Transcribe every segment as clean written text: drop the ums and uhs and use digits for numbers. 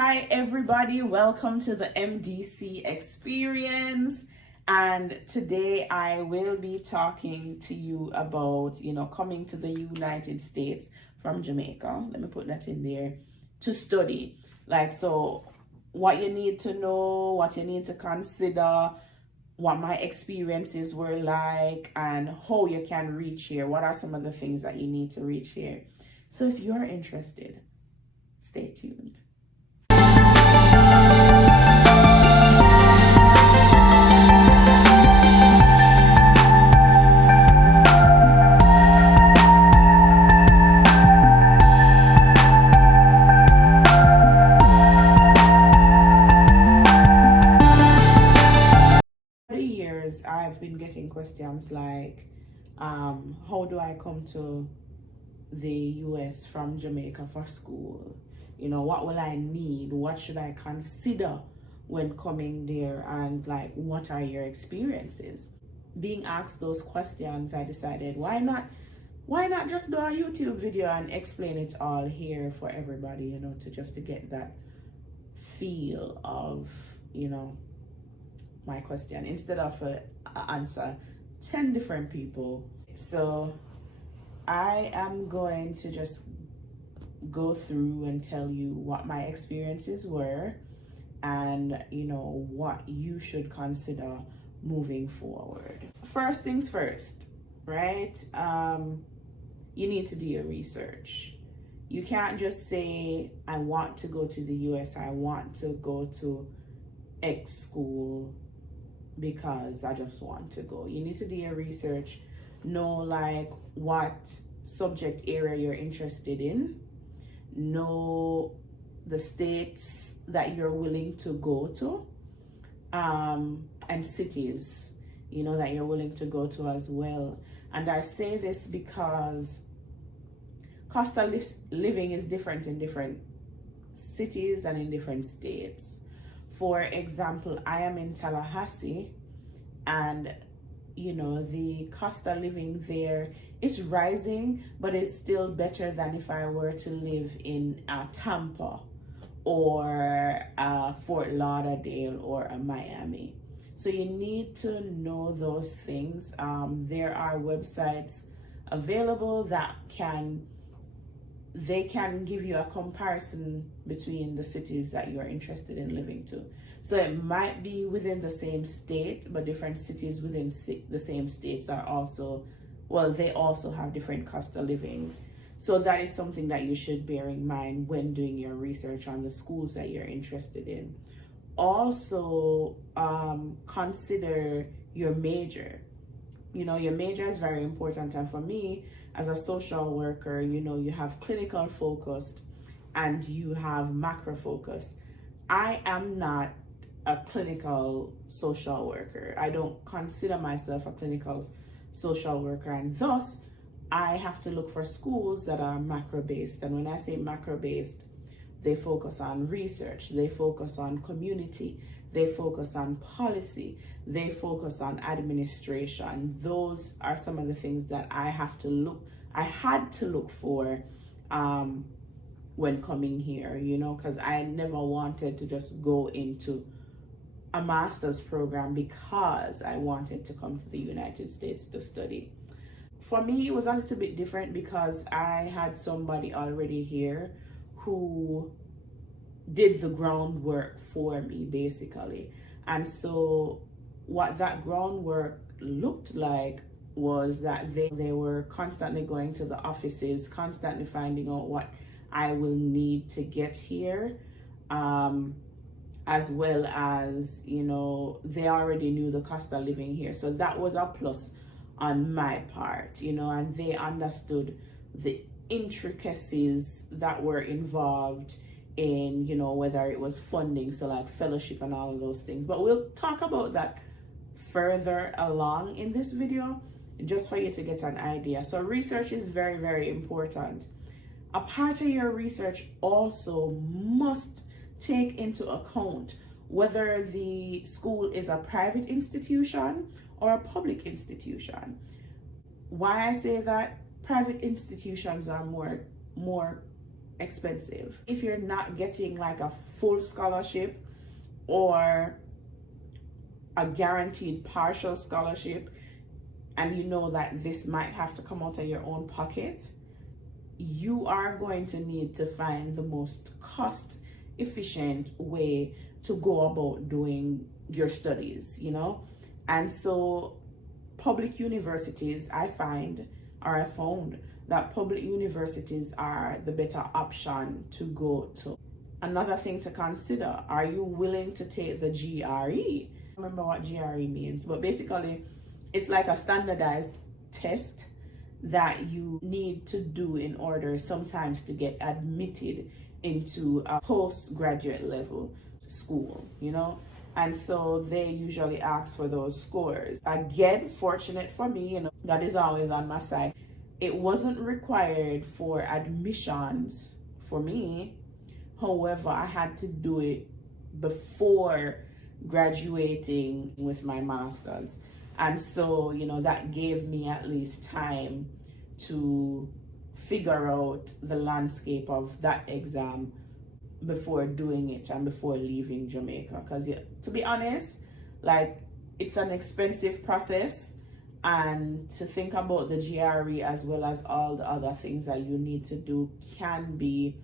Hi everybody, welcome to the MDC experience. And today I will be talking to you about, coming to the United States from Jamaica. Let me put that in there, to study. So what you need to know, what you need to consider, what my experiences were like, and how you can reach here. What are some of the things that you need to reach here? So if you're interested, stay tuned. I've been getting questions like, how do I come to the US from Jamaica for school? What will I need? What should I consider when coming there? And what are your experiences? Being asked those questions, I decided, why not just do a YouTube video and explain it all here for everybody, to get that feel of, my question, instead of answer 10 different people. So I am going to just go through and tell you what my experiences were and what you should consider moving forward. First things first, right? You need to do your research. You can't just say, I want to go to the US, I want to go to X school because I just want to go. You need to do your research, know what subject area you're interested in, know the states that you're willing to go to, and cities, that you're willing to go to as well. And I say this because cost of living is different in different cities and in different states. For example, I am in Tallahassee, and the cost of living there is rising, but it's still better than if I were to live in Tampa or Fort Lauderdale or Miami. So you need to know those things. There are websites available that can give you a comparison between the cities that you're interested in living to. So it might be within the same state, but different cities within the same states are also, they also have different cost of living. So that is something that you should bear in mind when doing your research on the schools that you're interested in. Also, consider your major. Your major is very important, and for me as a social worker, you have clinical focused and you have macro focused. I am not a clinical social worker. I don't consider myself a clinical social worker, and thus I have to look for schools that are macro based. And when I say macro based, they focus on research, they focus on community, they focus on policy, they focus on administration. Those are some of the things that I had to look for when coming here, because I never wanted to just go into a master's program because I wanted to come to the United States to study. For me, it was a little bit different because I had somebody already here who did the groundwork for me, basically. And so what that groundwork looked like was that they were constantly going to the offices, constantly finding out what I will need to get here, as well as, they already knew the cost of living here. So that was a plus on my part, and they understood the intricacies that were involved in, whether it was funding, so like fellowship and all of those things. But we'll talk about that further along in this video, just for you to get an idea. So research is very, very important. A part of your research also must take into account whether the school is a private institution or a public institution. Why I say that? Private institutions are more expensive. If you're not getting like a full scholarship or a guaranteed partial scholarship, and you know that this might have to come out of your own pocket, you are going to need to find the most cost efficient way to go about doing your studies, you know? And so public universities, I found that public universities are the better option to go to. Another thing to consider, are you willing to take the GRE? I don't remember what GRE means, but basically it's like a standardized test that you need to do in order sometimes to get admitted into a postgraduate level school, you know? And so they usually ask for those scores. Again, fortunate for me, you know, God is always on my side. It wasn't required for admissions for me. However, I had to do it before graduating with my master's. And so, you know, that gave me at least time to figure out the landscape of that exam before doing it and before leaving Jamaica. Because to be honest, like, it's an expensive process, and to think about the GRE as well as all the other things that you need to do can be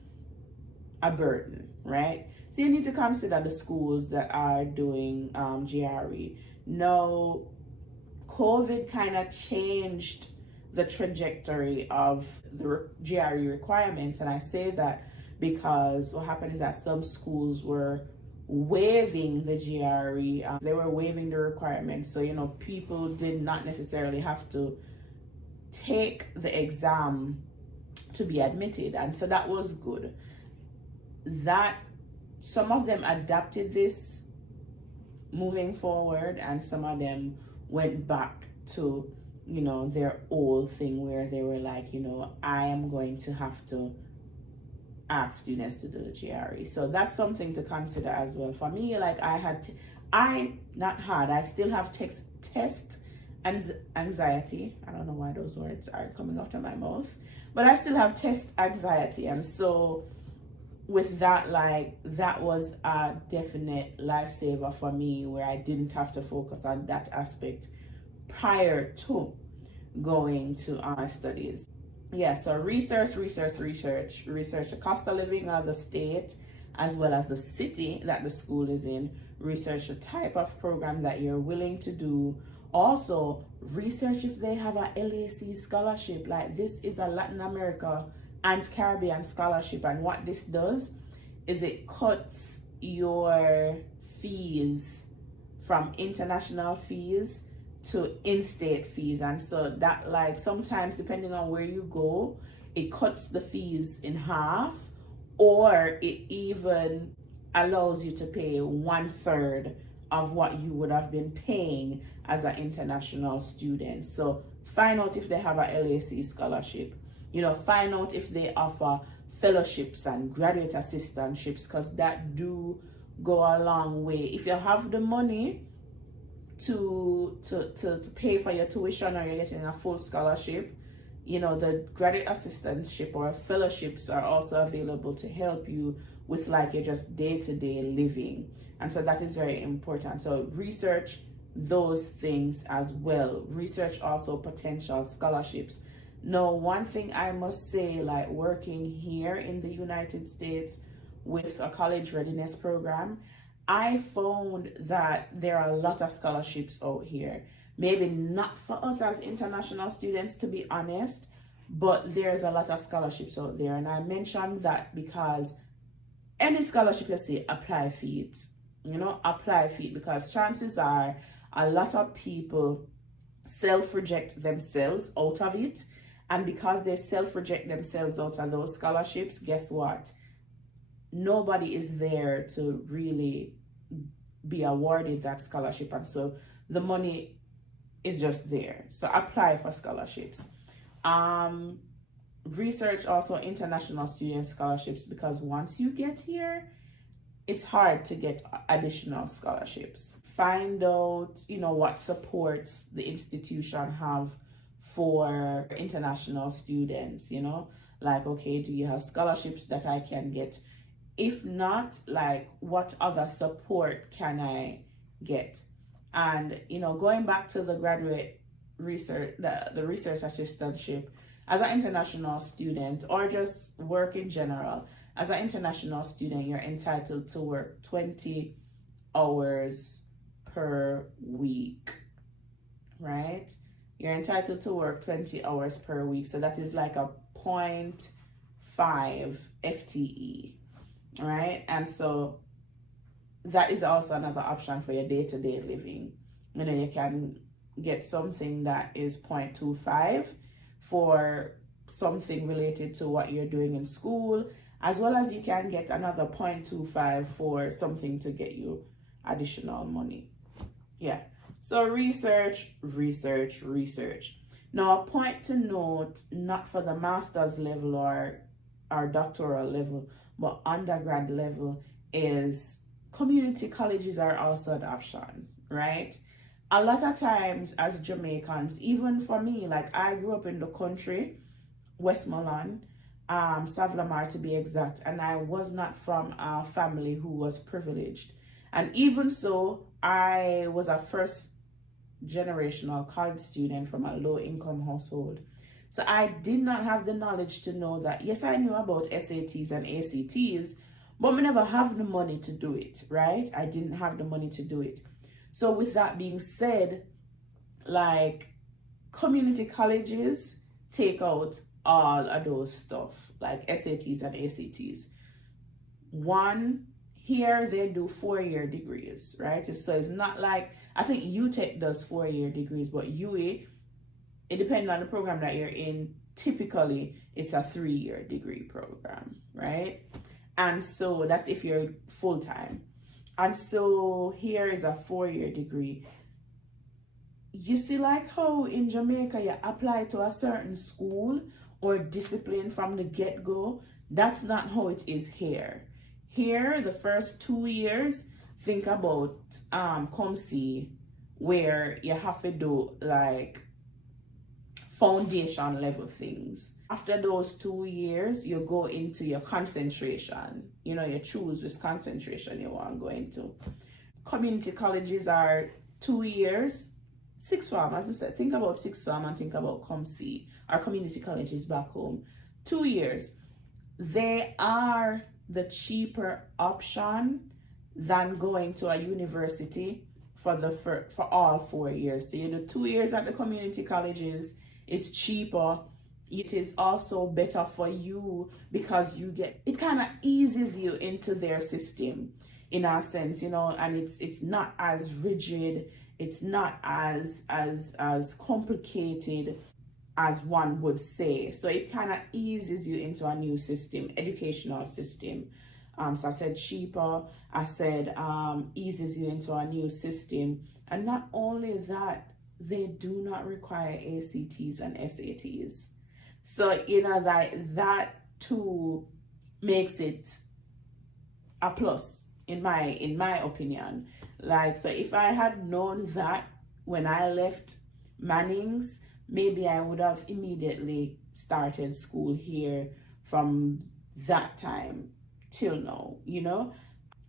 a burden, right? So you need to consider the schools that are doing GRE. Now, COVID kind of changed the trajectory of the GRE requirements, and I say that because what happened is that some schools were waiving the GRE. They were waiving the requirements, so, you know, people did not necessarily have to take the exam to be admitted, and so that was good. That some of them adapted this moving forward, and some of them went back to, you know, their old thing where they were like, you know, I am going to have to ask students to do the GRE. So that's something to consider as well. For me, like, I still have test anxiety. I don't know why those words are coming out of my mouth, but I still have test anxiety. And so with that, like, that was a definite lifesaver for me, where I didn't have to focus on that aspect prior to going to my studies. Yeah, so research the cost of living of the state as well as the city that the school is in. Research the type of program that you're willing to do. Also, research if they have a LAC scholarship. Like, this is a Latin America and Caribbean scholarship, and what this does is it cuts your fees from international fees to in-state fees. And so that, like, sometimes depending on where you go, it cuts the fees in half, or it even allows you to pay 1/3 of what you would have been paying as an international student. So find out if they have a LAC scholarship. You know, find out if they offer fellowships and graduate assistantships, because that do go a long way. If you have the money to pay for your tuition, or you're getting a full scholarship, you know, the graduate assistantship or fellowships are also available to help you with, like, your just day-to-day living. And so that is very important. So research those things as well. Research also potential scholarships. Now, one thing I must say, like, working here in the United States with a college readiness program, I found that there are a lot of scholarships out here. Maybe not for us as international students, to be honest, but there's a lot of scholarships out there. And I mentioned that because any scholarship you see, apply for it. You know, apply for it, because chances are a lot of people self-reject themselves out of it. And because they self-reject themselves out of those scholarships, guess what? Nobody is there to really be awarded that scholarship, and so the money is just there. So apply for scholarships. Research also international student scholarships, because once you get here, it's hard to get additional scholarships. Find out, you know, what supports the institution have for international students, you know. Like, okay, do you have scholarships that I can get? If not, like, what other support can I get? And, going back to the graduate research, the research assistantship, as an international student, or just work in general, as an international student, you're entitled to work 20 hours per week, right? You're entitled to work 20 hours per week. So that is like a 0.5 FTE, right? And so that is also another option for your day-to-day living. You can get something that is 0.25 for something related to what you're doing in school, as well as you can get another 0.25 for something to get you additional money. Yeah. So research. Now, a point to note, not for the master's level or doctoral level, but undergrad level, is community colleges are also an option, right? A lot of times as Jamaicans, even for me, like I grew up in the country, Westmoreland, Savlamar to be exact, and I was not from a family who was privileged. And even so, I was a first generational college student from a low income household. So I did not have the knowledge to know that, yes, I knew about SATs and ACTs, but I never have the money to do it, right? I didn't have the money to do it. So with that being said, like, community colleges take out all of those stuff, like SATs and ACTs. One, here they do 4-year degrees, right? So it's not like, I think UTech does 4-year degrees, but UE, it depends on the program that you're in. Typically, it's a 3-year degree program, right? And so that's if you're full-time. And so here is a 4-year degree. You see, like how in Jamaica you apply to a certain school or discipline from the get-go, that's not how it is here. Here, the first 2 years, think about COMC, where you have to do like foundation level things. After those 2 years, you go into your concentration. You choose which concentration you want to go into. Community colleges are 2 years. Sixth form, as I said, think about sixth form and think about COMC, or community colleges back home. 2 years. They are the cheaper option than going to a university for all 4 years. So you do 2 years at the community colleges, it's cheaper. It is also better for you because it kind of eases you into their system in a sense, and it's not as rigid, it's not as complicated as one would say. So it kind of eases you into a new system, educational system. So I said cheaper, I said eases you into a new system. And not only that, they do not require ACTs and SATs. So, that too makes it a plus in my opinion. Like, so if I had known that when I left Manning's, maybe I would have immediately started school here from that time till now,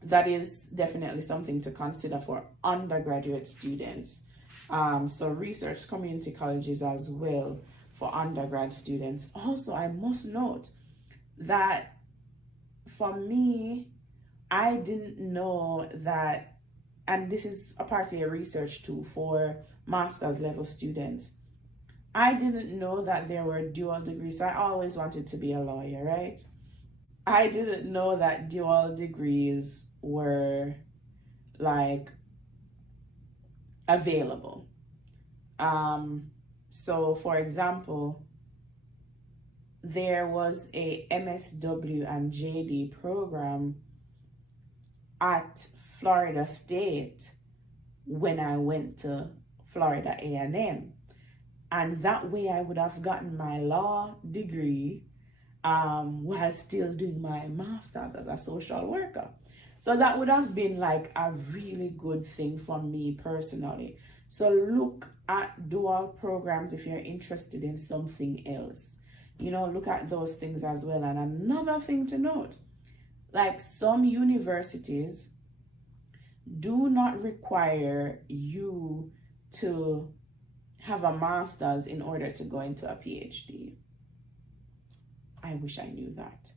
That is definitely something to consider for undergraduate students. So research community colleges as well for undergrad students. Also, I must note that for me, I didn't know that, and this is a part of your research too for master's level students. I didn't know that there were dual degrees. I always wanted to be a lawyer, right? I didn't know that dual degrees were like available. So for example, there was a MSW and JD program at Florida State when I went to Florida A&M. And that way I would have gotten my law degree while still doing my master's as a social worker. So that would have been like a really good thing for me personally. So look at dual programs if you're interested in something else. look at those things as well. And another thing to note, like some universities do not require you to have a master's in order to go into a PhD. I wish I knew that.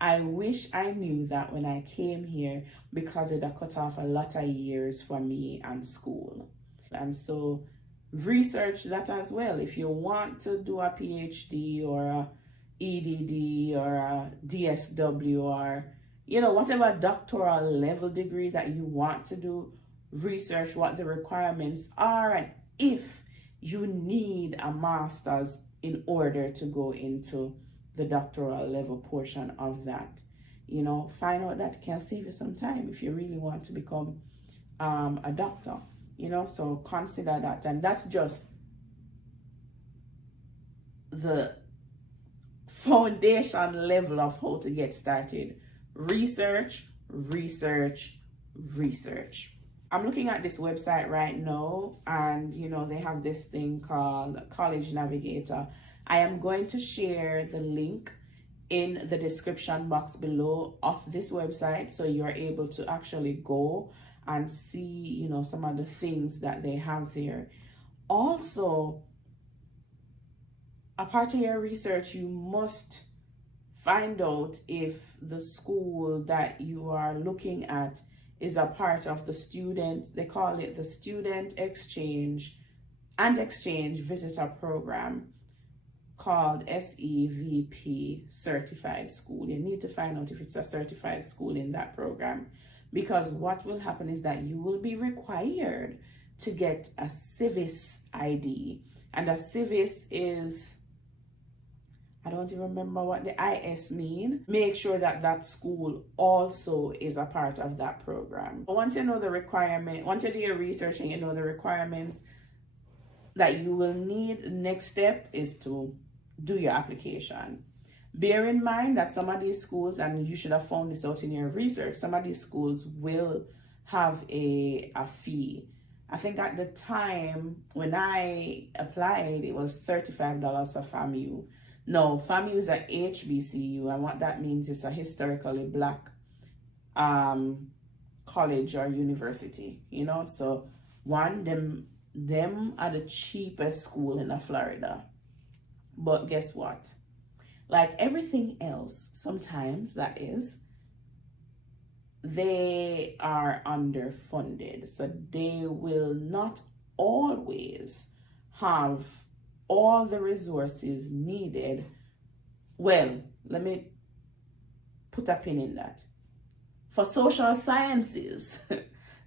I wish I knew that when I came here, because it had cut off a lot of years for me and school. And so research that as well. If you want to do a PhD or a EDD or a DSW or whatever doctoral level degree that you want to do, research what the requirements are and if you need a master's in order to go into the doctoral level portion of that. Find out that can save you some time if you really want to become a doctor. So consider that. And that's just the foundation level of how to get started. Research, research, research. I'm looking at this website right now, and they have this thing called College Navigator. I am going to share the link in the description box below of this website, so you're able to actually go and see some of the things that they have there. Also, a part of your research, you must find out if the school that you are looking at is a part of the student, they call it the Student Exchange and Exchange Visitor Program, called SEVP Certified School. You need to find out if it's a certified school in that program, because what will happen is that you will be required to get a CIVIS ID. And a CIVIS is, I don't even remember what the IS mean. Make sure that that school also is a part of that program. But once you know the requirement, once you do your research and you know the requirements that you will need, the next step is to do your application. Bear in mind that some of these schools, and you should have found this out in your research, some of these schools will have a fee. I think at the time when I applied, it was $35 for FAMU. No, FAMU is a HBCU, and what that means is a historically Black college or university, So them are the cheapest school in Florida. But guess what? Like everything else, sometimes that is, they are underfunded. So they will not always have all the resources needed. Well, let me put a pin in that. For social sciences,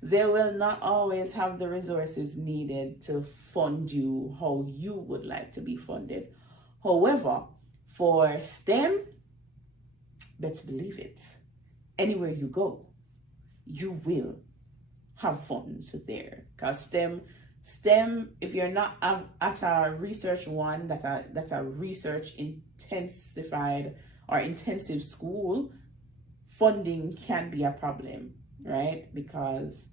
they will not always have the resources needed to fund you how you would like to be funded. However, for STEM, better believe it, anywhere you go, you will have funds there. Because STEM, if you're not at a research one, that's a research intensified or intensive school, funding can be a problem, right? Because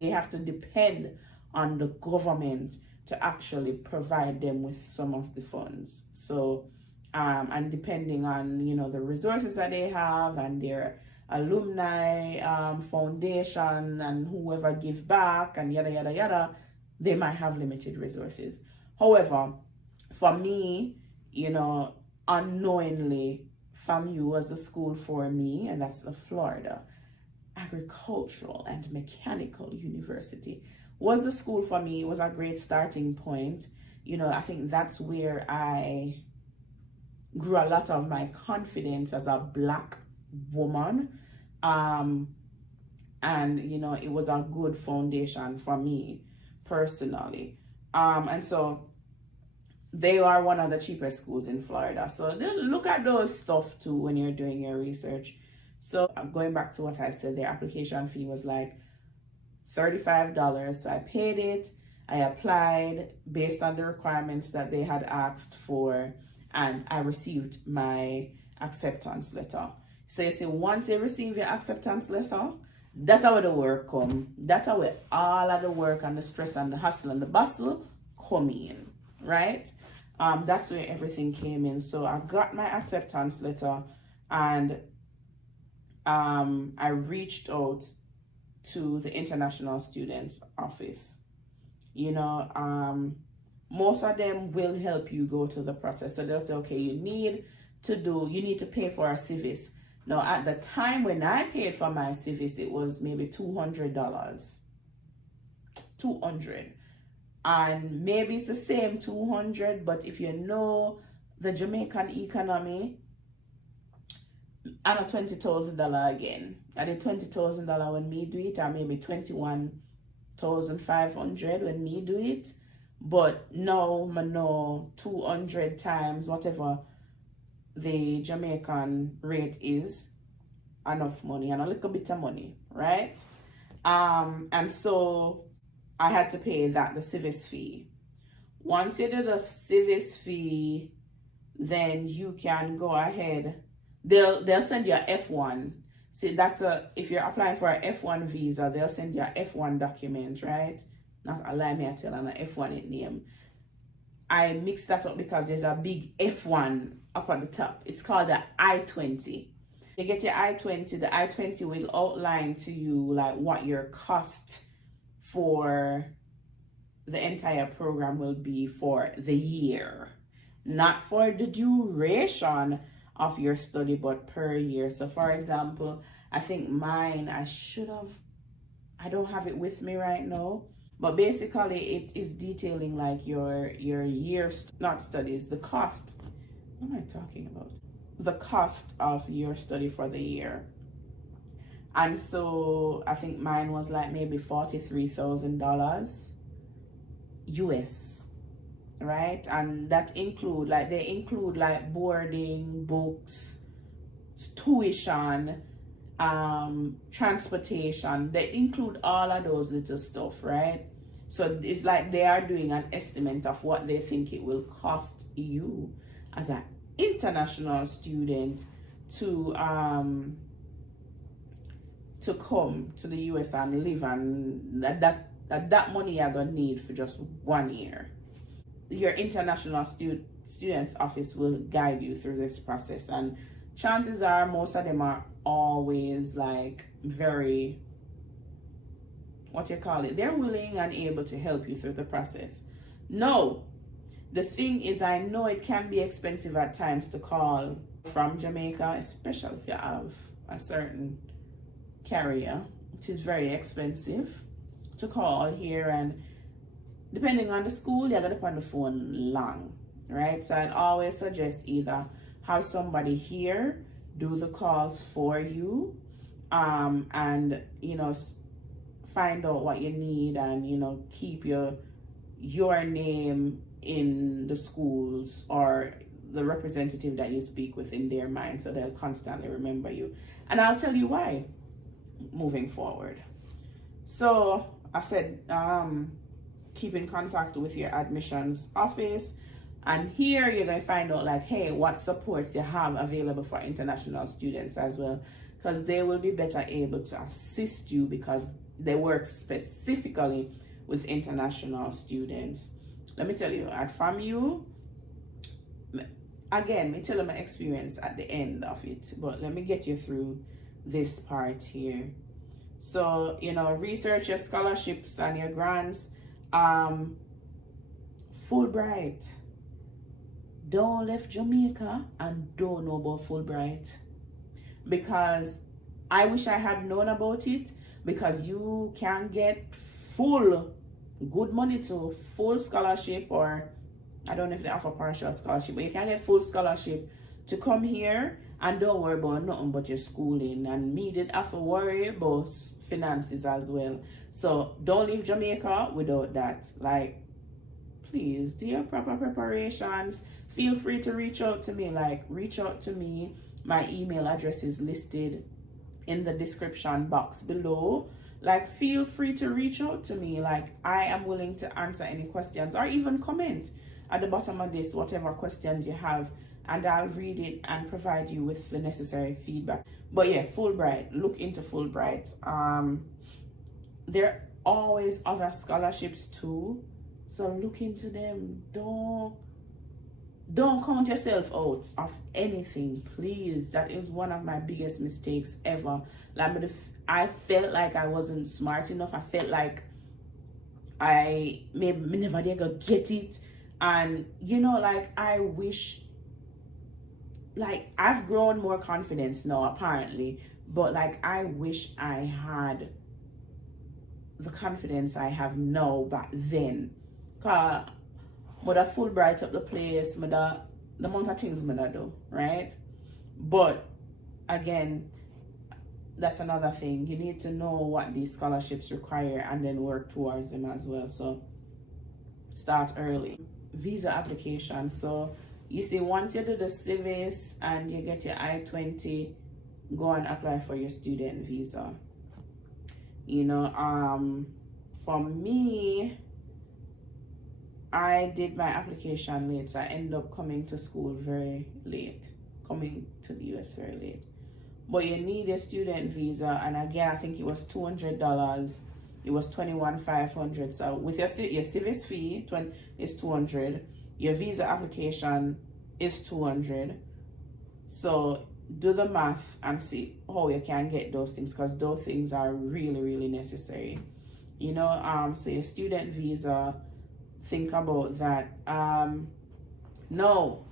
they have to depend on the government to actually provide them with some of the funds. So, and depending on, the resources that they have and their alumni foundation and whoever give back and yada, yada, yada, they might have limited resources. However, for me, unknowingly, FAMU was the school for me, and that's the Florida Agricultural and Mechanical University. Was the school for me. It was a great starting point. I think that's where I grew a lot of my confidence as a Black woman. And, it was a good foundation for me personally. And so they are one of the cheapest schools in Florida. So look at those stuff too when you're doing your research. So going back to what I said, their application fee was like $35. So I paid it. I applied based on the requirements that they had asked for, and I received my acceptance letter. So you see, once you receive your acceptance letter, that's how the work come. That's how all of the work and the stress and the hustle and the bustle come in, right? That's where everything came in. So I got my acceptance letter, and I reached out to the international students office. Most of them will help you go to the process. So they'll say, okay, you need to pay for a civis. Now, at the time when I paid for my civis, it was maybe $200. $200. And maybe it's the same 200, but if you know the Jamaican economy, and a $20,000 again. I did $20,000 when me do it, or maybe 21,500 when me do it. But now I know 200 times whatever the Jamaican rate is, enough money, and a little bit of money, right? And so I had to pay the civis fee. Once you do the civis fee, then you can go ahead. They'll send you a F1. See, if you're applying for an F1 visa, they'll send you a F1 document, right? Not allow me to tell an F1 in name. I mixed that up because there's a big F1 up on the top. It's called the I-20. You get your I-20. The I-20 will outline to you like what your cost for the entire program will be for the year, not for the duration of your study, but per year. So for example, I think mine, I don't have it with me right now, but basically it is detailing like your year, not studies, the cost. What am I talking about? The cost of your study for the year. And so I think mine was like maybe $43,000 US, right? And that they include like boarding, books, tuition, transportation. They include all of those little stuff, right? So it's like they are doing an estimate of what they think it will cost you as an international student to come to the US and live, and that money you're gonna need for just 1 year. Your international students office will guide you through this process, and chances are most of them are always like very, they're willing and able to help you through the process. No, the thing is, I know it can be expensive at times to call from Jamaica, especially if you have a certain carrier. It is very expensive to call here, and depending on the school, you're gonna be on the phone long, right? So I'd always suggest either have somebody here do the calls for you, and find out what you need, and keep your name in the schools or the representative that you speak with in their mind, so they'll constantly remember you. And I'll tell you why moving forward. So I said, keep in contact with your admissions office, and here you're going to find out like, hey, what supports you have available for international students as well, because they will be better able to assist you because they work specifically with international students. Let me tell you, at FAMU, again, me tell you my experience at the end of it, but let me get you through this part here. So, research your scholarships and your grants. Fulbright. Don't leave Jamaica and don't know about Fulbright, because I wish I had known about it, because you can get good money to full scholarship, or I don't know if they offer partial scholarship, but you can get full scholarship to come here and don't worry about nothing but your schooling. And me did have to worry about finances as well. So don't leave Jamaica without that. Like, please do your proper preparations. Feel free to reach out to me. Reach out to me. My email address is listed in the description box below. Feel free to reach out to me. I am willing to answer any questions, or even comment at the bottom of this, whatever questions you have, and I'll read it and provide you with the necessary feedback. But yeah, Fulbright, look into Fulbright. There are always other scholarships too, so look into them. Don't don't count yourself out of anything, please. That is one of my biggest mistakes ever. Like, I felt like I wasn't smart enough. I felt like I maybe never did go get it. And you know, like, I wish, like, I've grown more confidence now apparently, but like, I wish I had the confidence I have now back then. Cause mother Fulbright up the place, mother the amount of things mother do, right? But again, that's another thing. You need to know what these scholarships require and then work towards them as well. So start early. Visa application. So you see, once you do the civis and you get your I-20, go and apply for your student visa. You know, for me, I did my application late, so I ended up coming to school very late, coming to the US very late. But you need a student visa, and again, I think it was $200. It was $21,500. So with your civis fee is $200. Your visa application is $200. So do the math and see how you can get those things, because those things are really, really necessary. You know, so your student visa, think about that. No,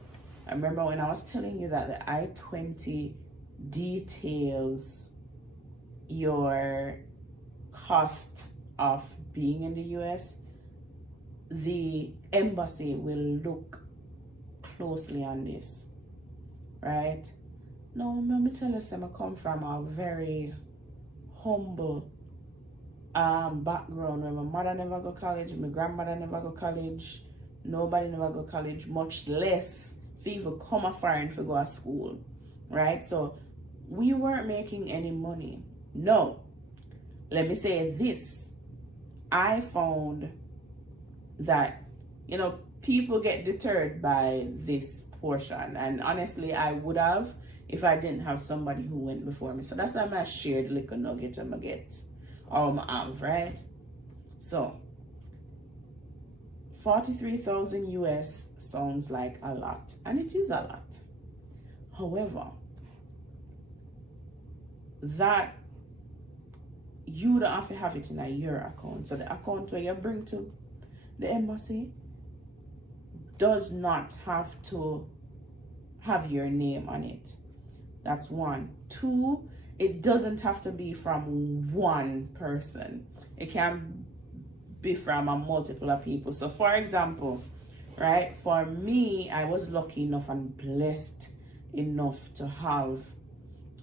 I remember when I was telling you that the I-20 details your cost of being in the US. The embassy will look closely on this, right? No, let me tell you, I come from a very humble background where my mother never go college, my grandmother never go college, nobody never go college, much less if you even come a foreign for go to school, right? So we weren't making any money. No, let me say this. I found that, you know, people get deterred by this portion, and honestly, I would have if I didn't have somebody who went before me. So that's why I shared little nugget I'm gonna get, or I have, right? So 43,000 US sounds like a lot, and it is a lot. However, that you don't have to have it in your account. So the account where you bring to the embassy does not have to have your name on it. That's one. Two, it doesn't have to be from one person. It can be from a multiple of people. So for example, right, for me, I was lucky enough and blessed enough to have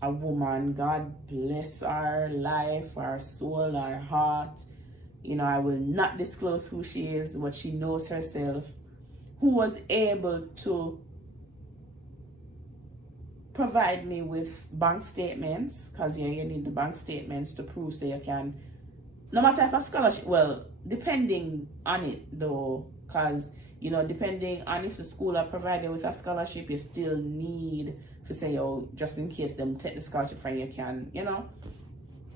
a woman, God bless her life, her soul, her heart. You know, I will not disclose who she is, but she knows herself, who was able to provide me with bank statements, because yeah, you need the bank statements to prove so you can, no matter if a scholarship, well, depending on it though, because, you know, depending on if the school are provided with a scholarship, you still need to say, oh, just in case them take the scholarship from you can, you know.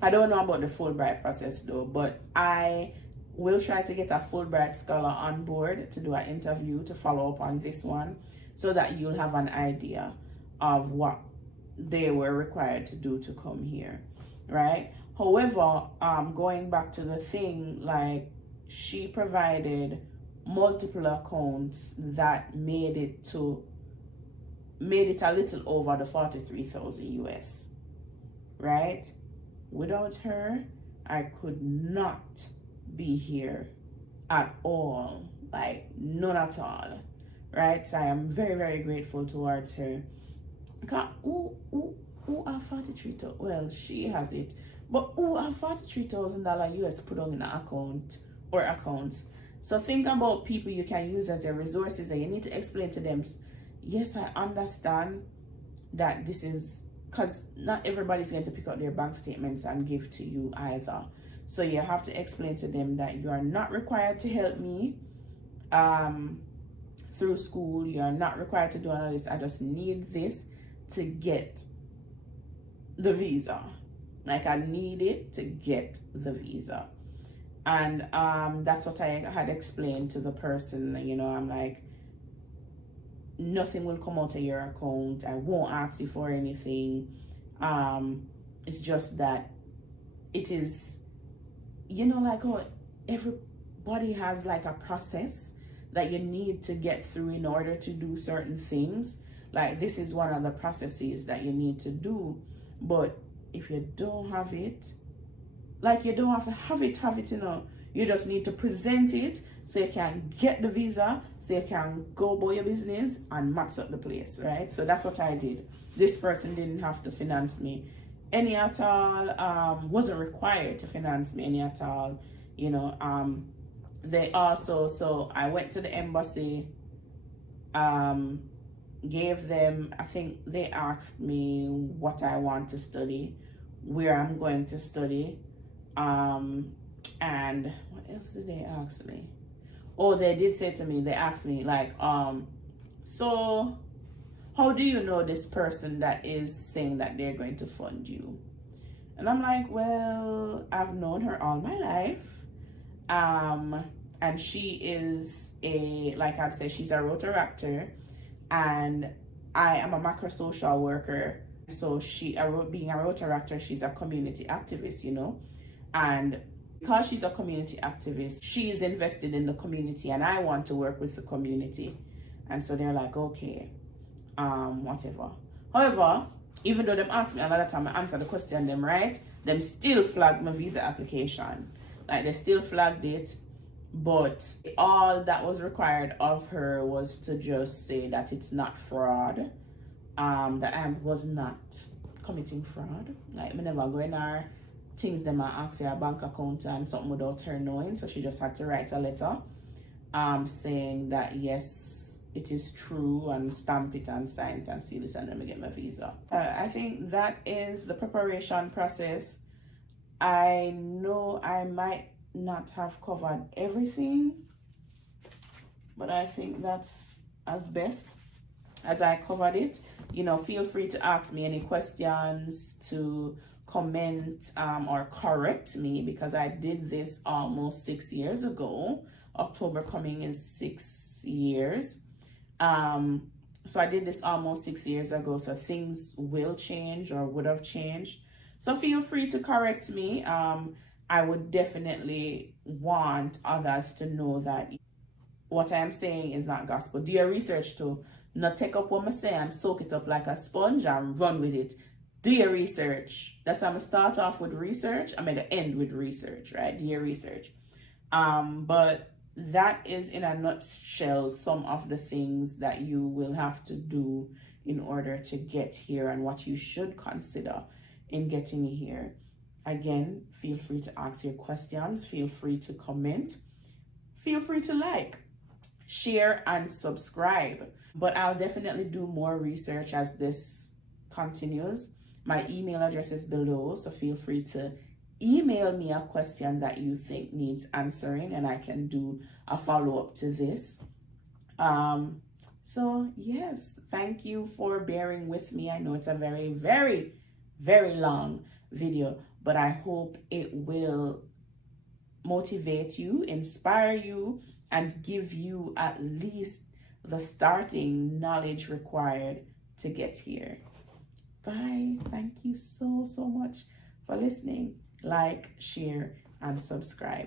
I don't know about the Fulbright process though, but I will try to get a Fulbright scholar on board to do an interview to follow up on this one, so that you'll have an idea of what they were required to do to come here, right? However, going back to the thing, like, she provided multiple accounts that made it a little over the 43,000 US, right? Without her, I could not be here at all, like none at all, right? So I am very, very grateful towards her. Who are 43,000? Well, she has it, but who are $43,000 US put on an account or accounts? So think about people you can use as their resources, and you need to explain to them, yes, I understand that this is, because not everybody's going to pick up their bank statements and give to you either. So you have to explain to them that you are not required to help me through school. You are not required to do all of this. I just need this to get the visa. Like, I need it to get the visa. And that's what I had explained to the person. You know, I'm like, nothing will come out of your account. I won't ask you for anything. It's just that it is, like, oh, everybody has like a process that you need to get through in order to do certain things. Like, this is one of the processes that you need to do. But if you don't have it, like, you don't have to have it, you just need to present it so you can get the visa, so you can go about your business and max up the place, right? So that's what I did. This person didn't have to finance me any at all, wasn't required to finance me any at all, They also, so I went to the embassy, gave them, I think they asked me what I want to study, where I'm going to study, and what else did they ask me? Oh, they did say to me, they asked me like, so how do you know this person that is saying that they're going to fund you? And I'm like, well, I've known her all my life. And she is like I'd say, she's a Rotaractor, and I am a macro social worker. So being a Rotaractor, she's a community activist, and because she's a community activist, she is invested in the community, and I want to work with the community. And so they're like, okay, whatever. However, even though them asked me another time, I answered the question, them right, them still flagged my visa application. Like, they still flagged it, but all that was required of her was to just say that it's not fraud, that I was not committing fraud. Like, me never go in her things, them ask her bank account and something without her knowing. So she just had to write a letter saying that yes, it is true, and stamp it and sign it and seal it, and then we get my visa. I think that is the preparation process. I know I might not have covered everything, but I think that's as best as I covered it. Feel free to ask me any questions, to comment or correct me, because I did this almost 6 years ago. October coming is 6 years. So I did this almost 6 years ago, so things will change or would have changed. So feel free to correct me. I would definitely want others to know that what I am saying is not gospel. Do your research too. Not take up what I say and soak it up like a sponge and run with it. Do your research. That's how I'm gonna start off with research. I'm gonna end with research, right? Do your research. But that is in a nutshell some of the things that you will have to do in order to get here, and what you should consider in getting here. Again, feel free to ask your questions, feel free to comment, feel free to like, share, and subscribe. But I'll definitely do more research as this continues. My email address is below, so feel free to email me a question that you think needs answering, and I can do a follow-up to this. So yes, thank you for bearing with me. I know it's a very, very, very long video, but I hope it will motivate you, inspire you, and give you at least the starting knowledge required to get here. Bye. Thank you so much for listening. Like, share, and subscribe.